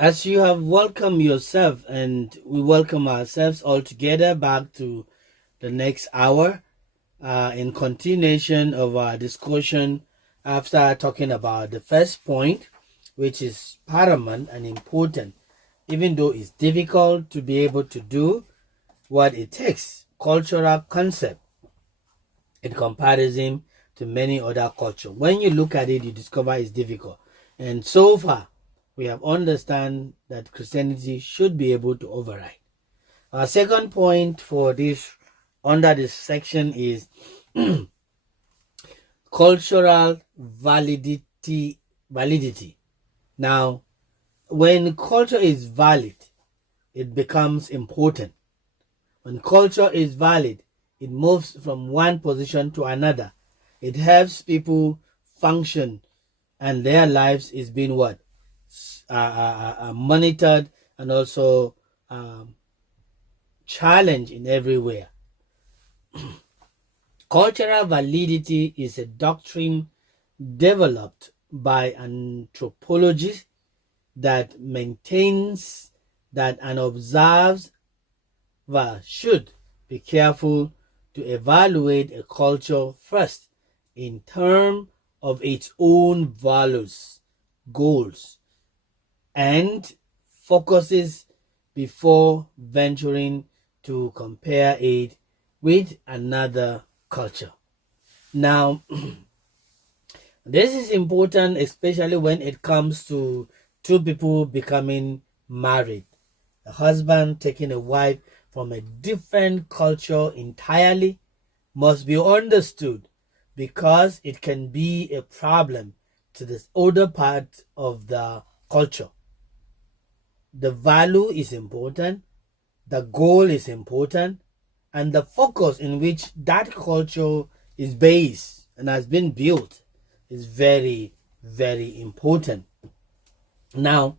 As you have welcomed yourself, and we welcome ourselves all together back to the next hour, in continuation of our discussion after talking about the first point, which is paramount and important, even though it's difficult to be able to do what it takes, cultural concept in comparison to many other cultures. When you look at it, you discover it's difficult. And so far, we have understand that Christianity should be able to override. Our second point for this under this section is cultural validity. Now, when culture is valid, it becomes important. When culture is valid, it moves from one position to another. It helps people function, and their lives is being what? Monitored and also challenged in everywhere. Cultural validity is a doctrine developed by anthropologists that maintains that an observer should be careful to evaluate a culture first in terms of its own values, goals, and focuses before venturing to compare it with another culture. Now, this is important, especially when it comes to two people becoming married. A husband taking a wife from a different culture entirely must be understood, because it can be a problem to the older part of the culture. The value is important, the goal is important, and the focus in which that culture is based and has been built is very, very important. Now,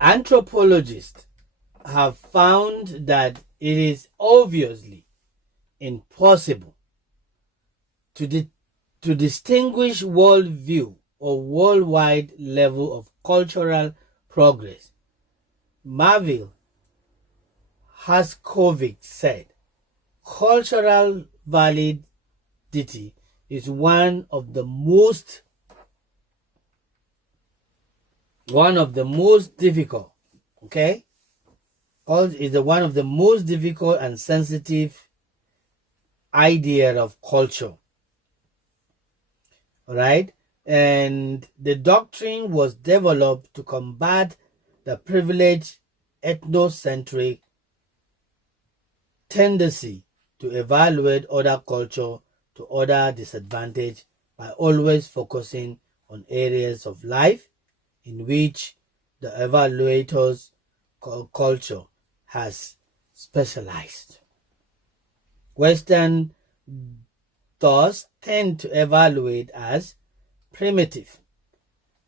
anthropologists have found that it is obviously impossible to distinguish worldview or worldwide level of cultural progress. Marville Haskovic said, cultural validity is one of the most difficult, okay? Is one of the most difficult and sensitive idea of culture. Right? And the doctrine was developed to combat the privileged ethnocentric tendency to evaluate other culture to other disadvantage by always focusing on areas of life in which the evaluator's culture has specialized. Western thus tend to evaluate as primitive.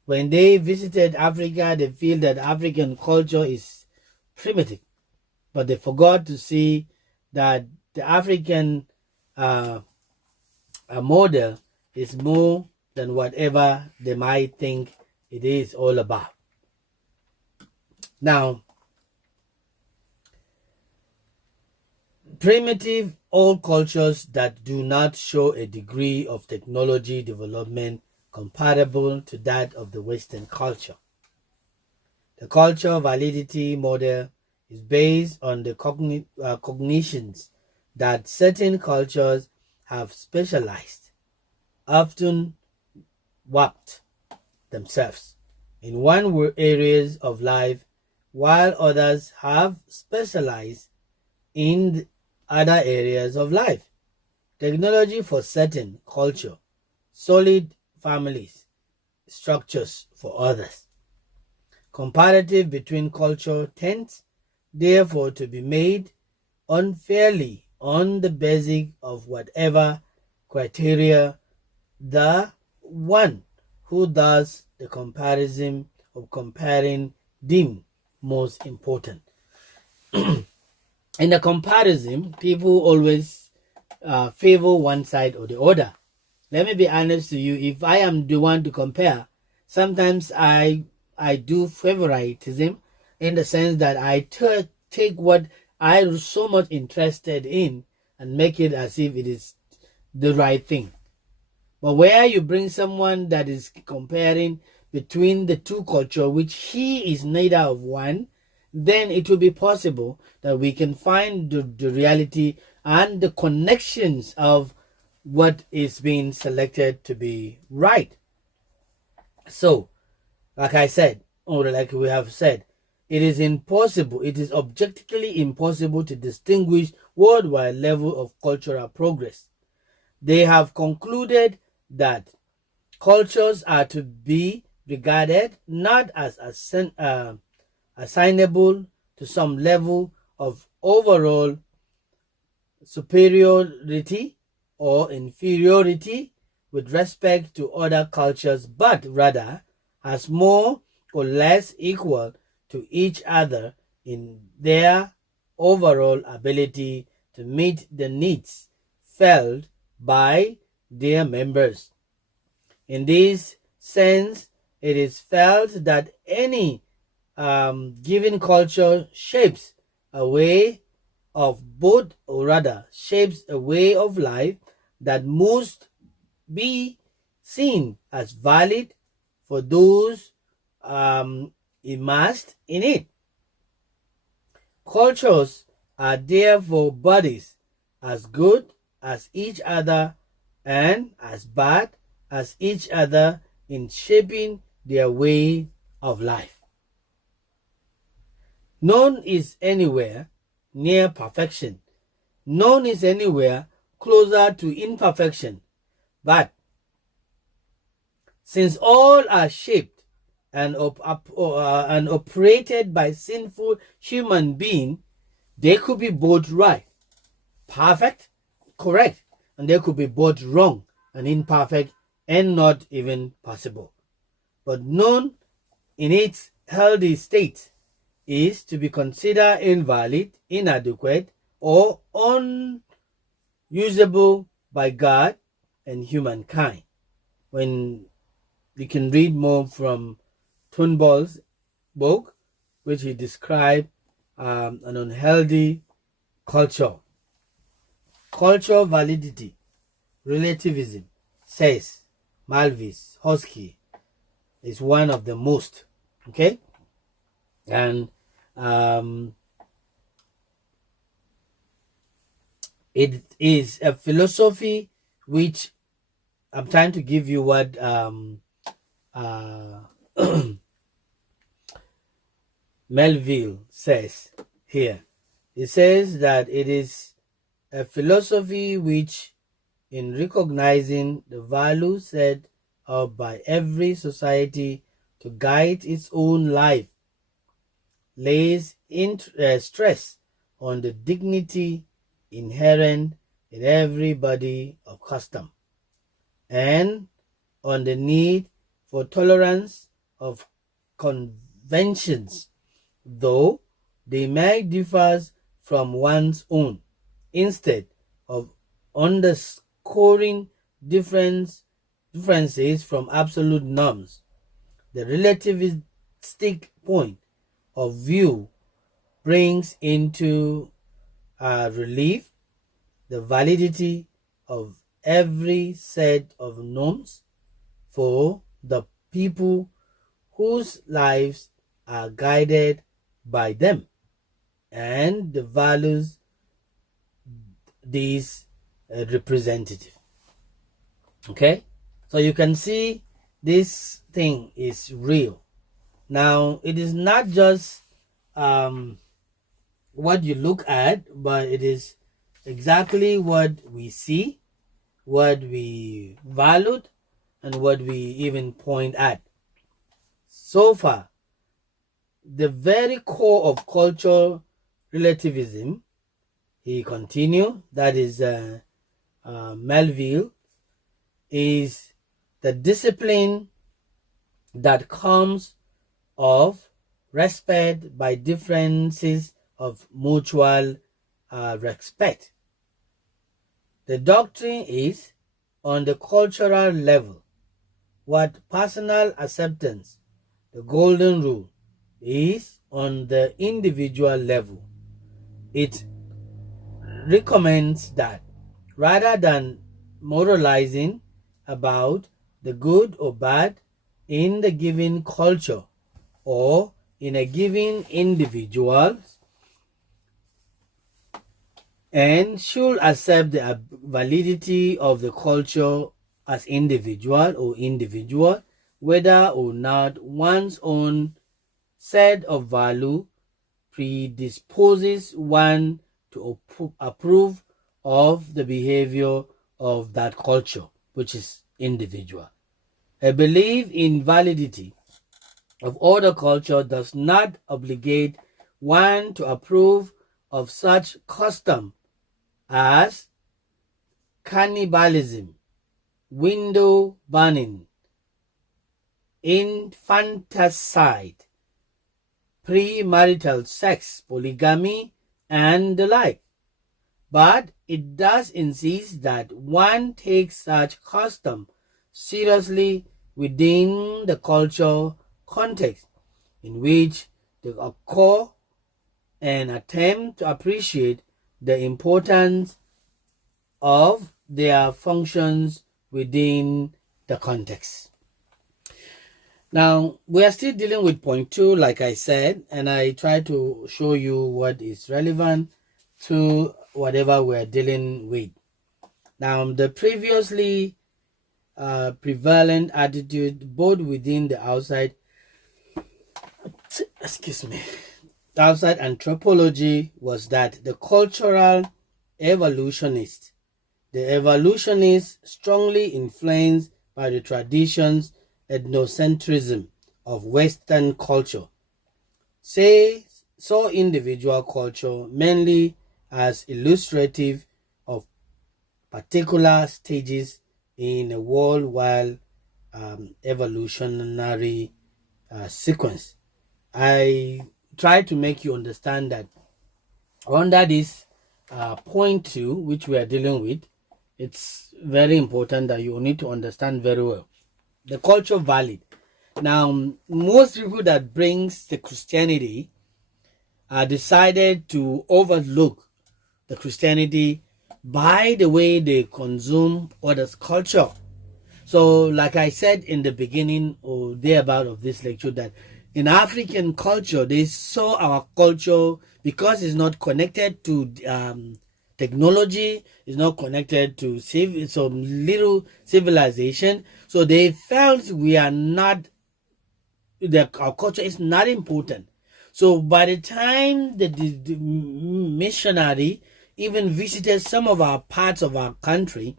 When they visited Africa, they feel that African culture is primitive, but they forgot to see that the African model is more than whatever they might think it is all about. Now, primitive old cultures that do not show a degree of technology development comparable to that of the Western culture. The culture validity model is based on the cognitions that certain cultures have specialized, often warped themselves in one areas of life, while others have specialized in other areas of life. Technology for certain culture, solid families, structures for others. Comparative between culture tends, therefore, to be made unfairly on the basis of whatever criteria the one who does the comparison of comparing deem most important. In the comparison, people always favor one side or the other. let me be honest to you, if I am the one to compare, sometimes I do favoritism, in the sense that I take what I'm so much interested in and make it as if it is the right thing. But where you bring someone that is comparing between the two culture, which he is neither of one, then it will be possible that we can find the reality and the connections of what is being selected to be right. So, like I said, or like we have said, it is objectively impossible to distinguish worldwide level of cultural progress. They have concluded that cultures are to be regarded not as assignable to some level of overall superiority or inferiority with respect to other cultures, but rather as more or less equal to each other in their overall ability to meet the needs felt by their members. In this sense, it is felt that any given culture shapes a way of both, or rather shapes a way of life that must be seen as valid for those immersed in it. Cultures are therefore bodies as good as each other and as bad as each other in shaping their way of life. None is anywhere near perfection. None is anywhere closer to imperfection. But since all are shaped and operated by sinful human beings, they could be both right, perfect, correct, and they could be both wrong and imperfect and not even possible. But none in its healthy state is to be considered invalid, inadequate, or unusable by God and humankind. When you can read more from Turnbull's book, which he described an unhealthy culture. Cultural validity, relativism, says Malvis Hosky, is one of the most. Okay? And it is a philosophy which I'm trying to give you what Melville says here. It says that it is a philosophy which, in recognizing the value set up by every society to guide its own life, lays stress on the dignity inherent in every body of custom and on the need for tolerance of conventions, though they may differ from one's own, instead of underscoring differences from absolute norms. The relativistic point of view brings into relief the validity of every set of norms for the people whose lives are guided by them and the values these representative. Okay, so you can see this thing is real. Now, it is not just what you look at, but it is exactly what we see, what we valued, and what we even point at. So far, the very core of cultural relativism, he continued, that is Melville, is the discipline that comes of respect by differences of mutual respect. The doctrine is on the cultural level what personal acceptance, the golden rule, is on the individual level. It recommends that rather than moralizing about the good or bad in the given culture or in a given individual, and should accept the validity of the culture as individual, whether or not one's own set of value predisposes one to approve of the behavior of that culture, which is individual. A belief in validity of other culture does not obligate one to approve of such custom as cannibalism, window burning, infanticide, premarital sex, polygamy, and the like. But it does insist that one takes such custom seriously within the cultural context in which they occur and attempt to appreciate the importance of their functions within the context. Now, we are still dealing with point 2, like I said, and I try to show you what is relevant to whatever we're dealing with. Now, the previously prevalent attitude, both within the outside anthropology, was that the evolutionists strongly influenced by the traditions, ethnocentrism of Western culture, saw individual culture mainly as illustrative of particular stages in a worldwide evolutionary sequence. I try to make you understand that under this point 2, which we are dealing with, it's very important that you need to understand very well the culture valid. Now, most people that brings the Christianity decided to overlook the Christianity by the way they consume others' culture. So, like I said in the beginning or thereabout of this lecture, that in African culture, they saw our culture because it's not connected to technology, it's not connected to some little civilization. So they felt our culture is not important. So by the time the missionary even visited some of our parts of our country,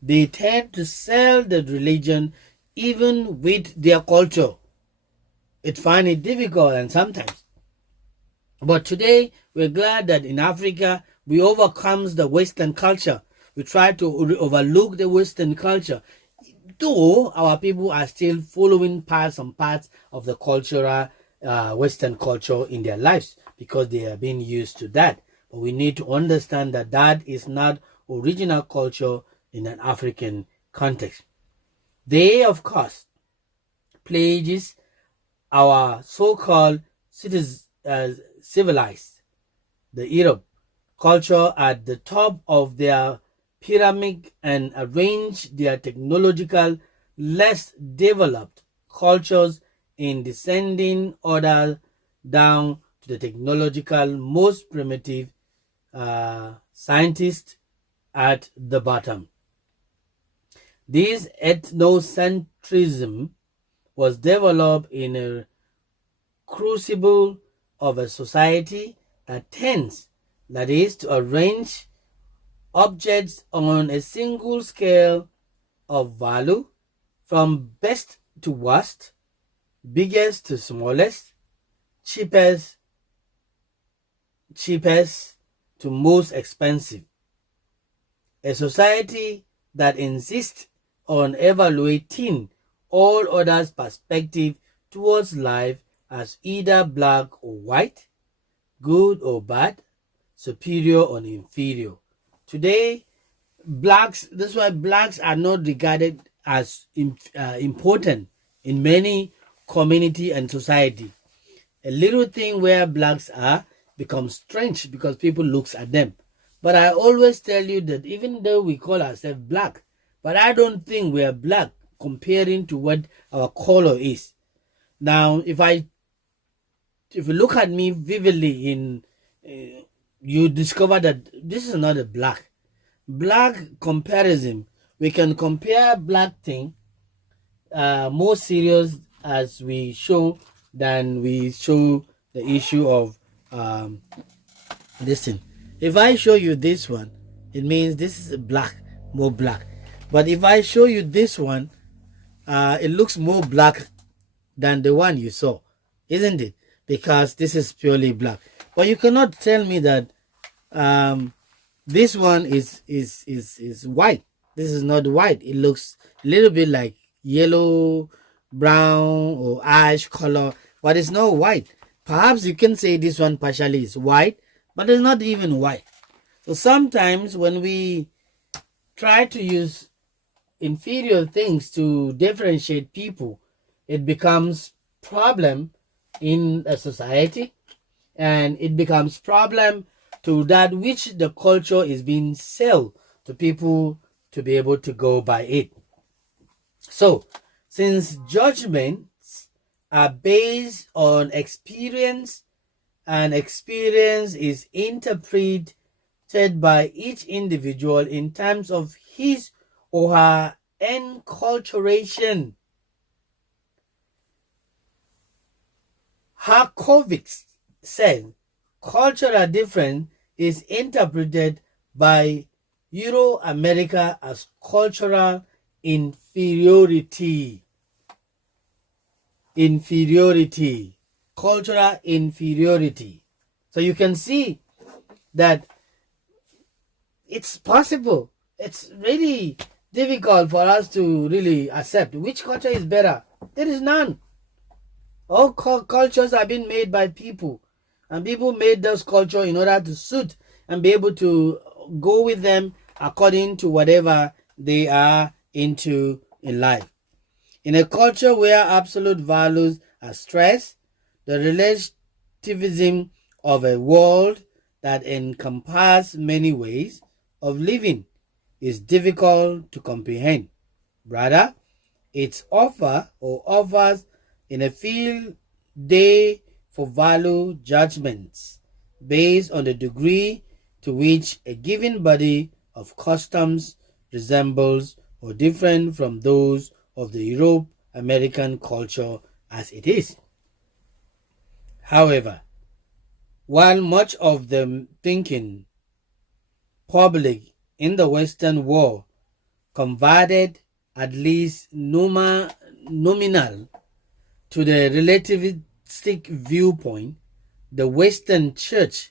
they tend to sell the religion even with their culture. It find it difficult and sometimes. But today, we're glad that in Africa, we overcome the Western culture. We try to overlook the Western culture. Though our people are still following some parts of the cultural Western culture in their lives because they are being used to that. But we need to understand that that is not original culture in an African context. They, of course, plagues our so-called civilized, the Europe culture at the top of their pyramid and arrange their technological less developed cultures in descending order down to the technological most primitive scientists at the bottom. This ethnocentrism was developed in a crucible of a society that tends, that is, to arrange objects on a single scale of value from best to worst, biggest to smallest, cheapest to most expensive. A society that insists on evaluating all others' perspective towards life as either black or white, good or bad, superior or inferior. Today, blacks, that's why blacks are not regarded as important in many community and society. A little thing where blacks are becomes strange because people looks at them. But I always tell you that even though we call ourselves black, but I don't think we are black comparing to what our color is. Now, if you look at me vividly in, you discover that this is not a black comparison. We can compare black thing more serious as we show than we show the issue of um, this thing. If I show you this one, it means this is black, more black. But if I show you this one, it looks more black than the one you saw, isn't it? Because this is purely black. But you cannot tell me that um, this one is white. This is not white. It looks a little bit like yellow, brown, or ash color, but it's not white. Perhaps you can say this one partially is white, but it's not even white. So sometimes when we try to use inferior things to differentiate people, it becomes problem in a society, and it becomes problem to that which the culture is being sold to people to be able to go by it. So, since judgments are based on experience and experience is interpreted by each individual in terms of his or her enculturation, Harkovitz said, cultural difference is interpreted by Euro-America as cultural inferiority. Cultural inferiority. So you can see that it's possible. It's really difficult for us to really accept which culture is better. There is none. All cultures have been made by people, and people made those culture in order to suit and be able to go with them according to whatever they are into in life. In a culture where absolute values are stressed, the relativism of a world that encompasses many ways of living is difficult to comprehend. Rather, its offers in a field day for value judgments based on the degree to which a given body of customs resembles or different from those of the Europe-American culture as it is. However, while much of the thinking public in the Western world converted at least nominal to the relativistic viewpoint, the Western Church,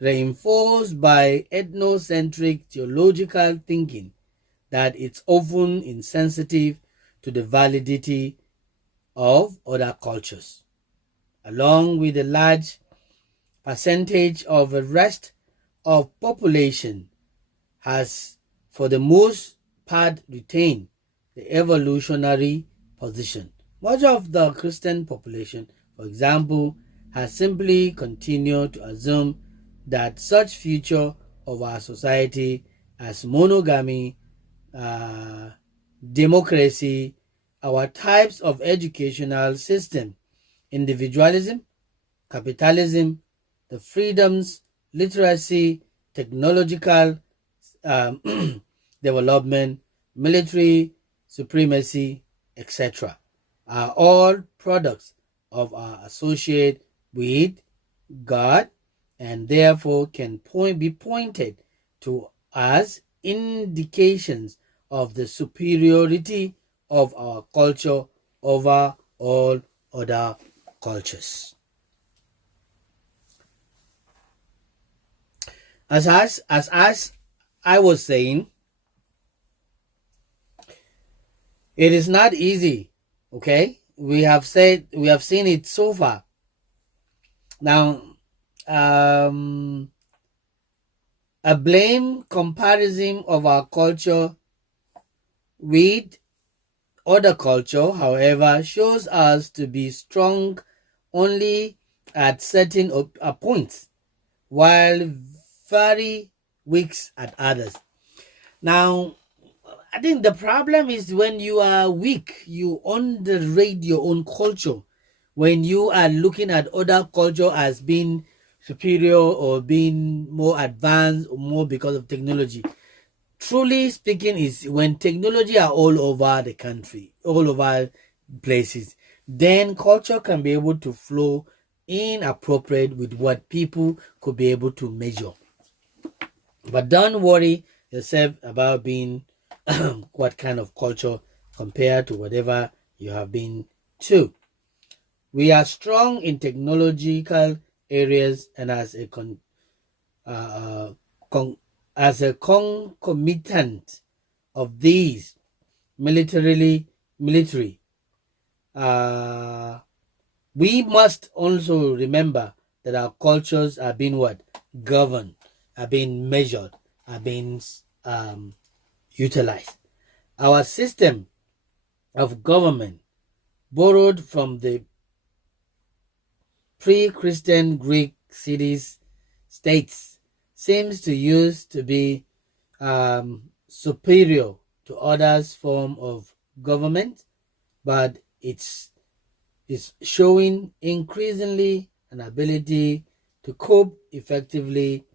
reinforced by ethnocentric theological thinking, that it's often insensitive to the validity of other cultures, along with a large percentage of the rest of population, has for the most part retained the evolutionary position. Much of the Christian population, for example, has simply continued to assume that such feature of our society as monogamy, democracy, our types of educational system, individualism, capitalism, the freedoms, literacy, technological um, development, military supremacy, etc., are all products of our associate with God, and therefore can be pointed to as indications of the superiority of our culture over all other cultures. As I was saying, it is not easy. Okay, we have seen it so far. Now, A blame comparison of our culture with other culture, however, shows us to be strong only at certain points, while very weak at others. Now, I think the problem is when you are weak, you underrate your own culture. When you are looking at other culture as being superior or being more advanced or more because of technology. Truly speaking, is when technology are all over the country, all over places, then culture can be able to flow inappropriate with what people could be able to measure. But don't worry yourself about being what kind of culture compared to whatever you have been to. We are strong in technological areas, and uh, con- as a concomitant of these military, uh, we must also remember that our cultures are being what governed, are being measured, are being utilized. Our system of government, borrowed from the pre-Christian Greek cities states, seems to use to be superior to others form of government, but it's showing increasingly an ability to cope effectively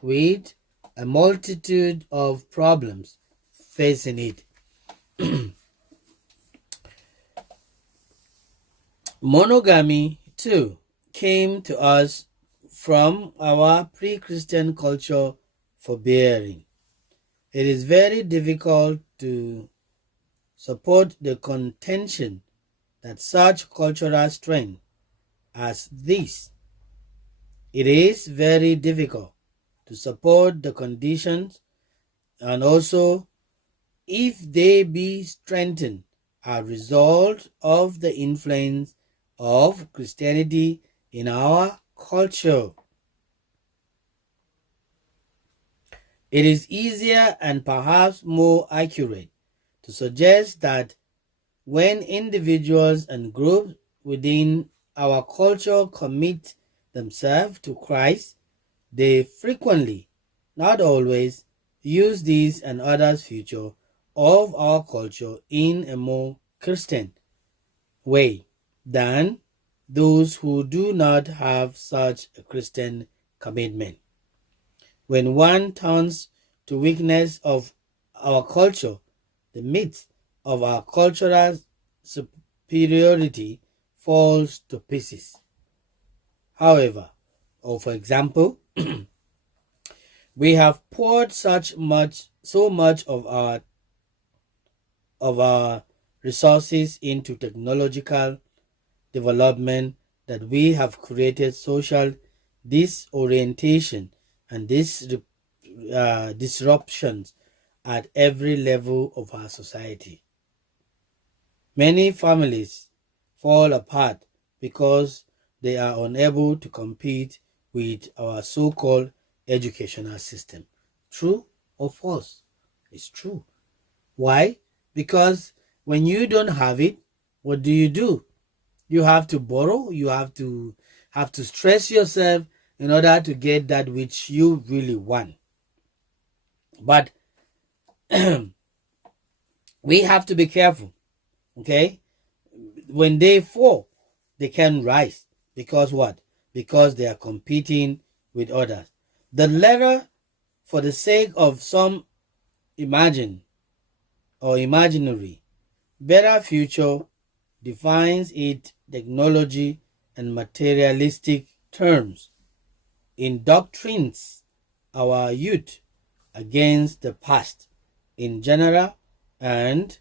with a multitude of problems facing it. Monogamy, too, came to us from our pre-Christian culture forbearing. It is very difficult to support the contention that such cultural strength as this. It is very difficult to support the conditions, and also if they be strengthened a result of the influence of Christianity in our culture. It is easier and perhaps more accurate to suggest that when individuals and groups within our culture commit themselves to Christ, they frequently, not always, use these and others features of our culture in a more Christian way than those who do not have such a Christian commitment. When one turns to weakness of our culture, the myth of our cultural superiority falls to pieces. However, or for example, we have poured so much of our resources into technological development that we have created social disorientation and disruptions at every level of our society. Many families fall apart because they are unable to compete with our so-called educational system. True or false? It's true. Why? Because when you don't have it, what do? You have to borrow, you have to stress yourself in order to get that which you really want. But we have to be careful, okay? When they fall, they can rise. Because what? Because they are competing with others. The latter, for the sake of some imagine or imaginary better future, defines it technology and materialistic terms, indoctrines our youth against the past in general and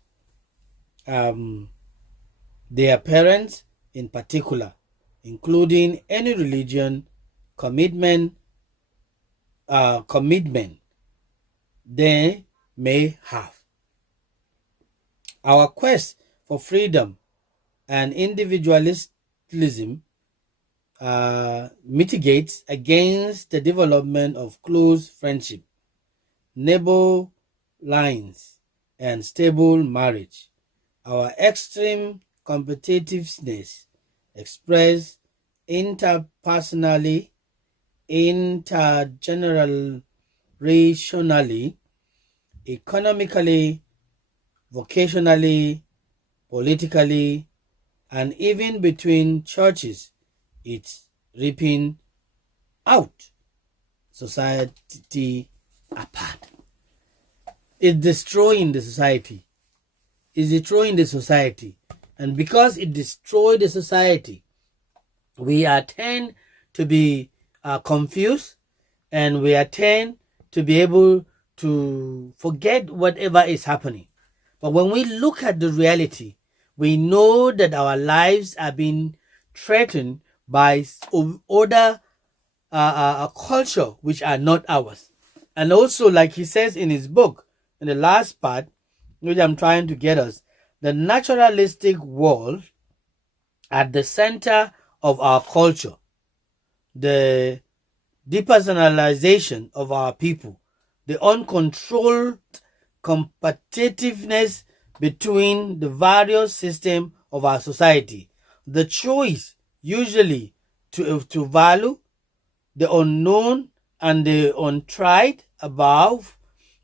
their parents in particular, including any religion commitment they may have. Our quest for freedom and individualism mitigates against the development of close friendship neighbor lines, and stable marriage. Our extreme competitiveness expressed interpersonally, intergenerationally, economically, vocationally, politically, and even between churches, it's ripping out society apart. It's destroying the society. It's destroying the society. And because it destroyed the society, we are tend to be confused, and we are tend to be able to forget whatever is happening. But when we look at the reality, we know that our lives are being threatened by other culture which are not ours. And also, like he says in his book, in the last part, which I'm trying to get us, the naturalistic world at the center of our culture, the depersonalization of our people, the uncontrolled competitiveness between the various systems of our society, the choice usually to value the unknown and the untried above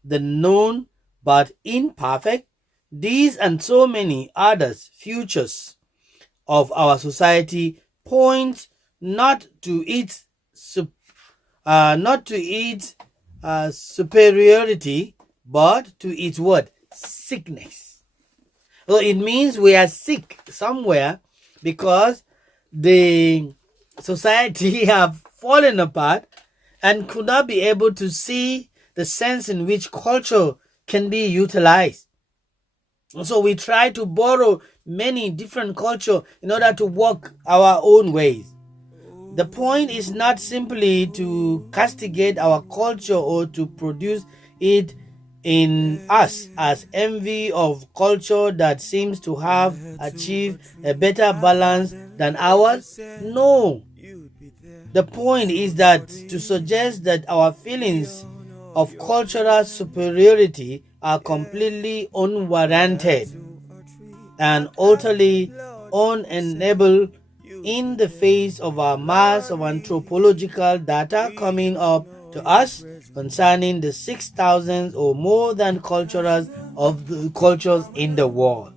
the known but imperfect, these and so many others futures of our society point not to its superiority, but to its what? Sickness. So it means we are sick somewhere because the society have fallen apart and could not be able to see the sense in which culture can be utilized. So we try to borrow many different culture in order to work our own ways. The point is not simply to castigate our culture or to produce it in us as envy of culture that seems to have achieved a better balance than ours. No. The point is that to suggest that our feelings of cultural superiority are completely unwarranted and utterly unenabled in the face of our mass of anthropological data coming up to us concerning the 6,000 or more than cultures of the cultures in the world.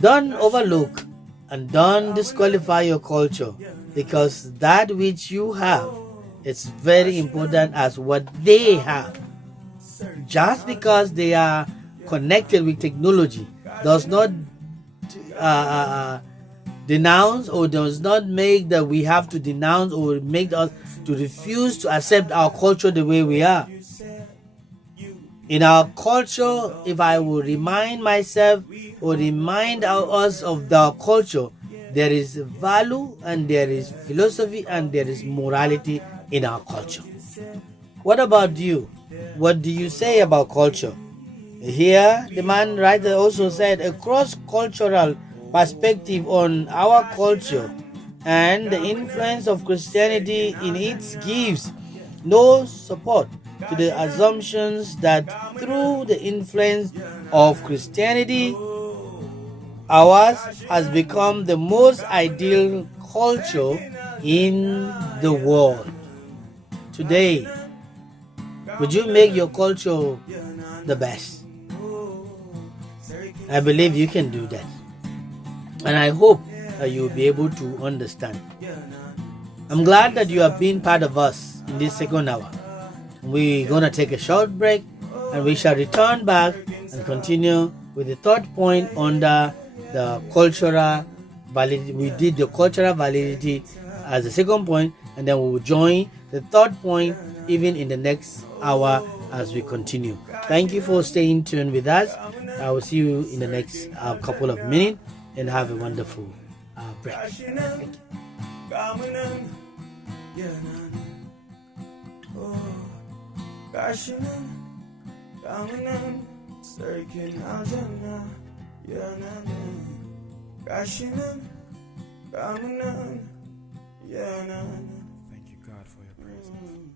Don't overlook and don't disqualify your culture, because that which you have is very important as what they have. Just because they are connected with technology does not denounce or does not make that we have to denounce or make us to refuse to accept our culture the way we are. In our culture, if I will remind myself or remind us of the culture, there is value and there is philosophy and there is morality in our culture. What about you? What do you say about culture? Here, the man writer also said a cross-cultural perspective on our culture and the influence of Christianity in it gives no support to the assumptions that through the influence of Christianity, ours has become the most ideal culture in the world. Today, would you make your culture the best? I believe you can do that. And I hope that you will be able to understand. I'm glad that you have been part of us in this second hour. We're going to take a short break and we shall return back and continue with the third point under the cultural validity. We did the cultural validity as the second point, and then we will join the third point even in the next hour as we continue. Thank you for staying tuned with us. I will see you in the next couple of minutes, and have a wonderful break. Thank you, God, for your presence.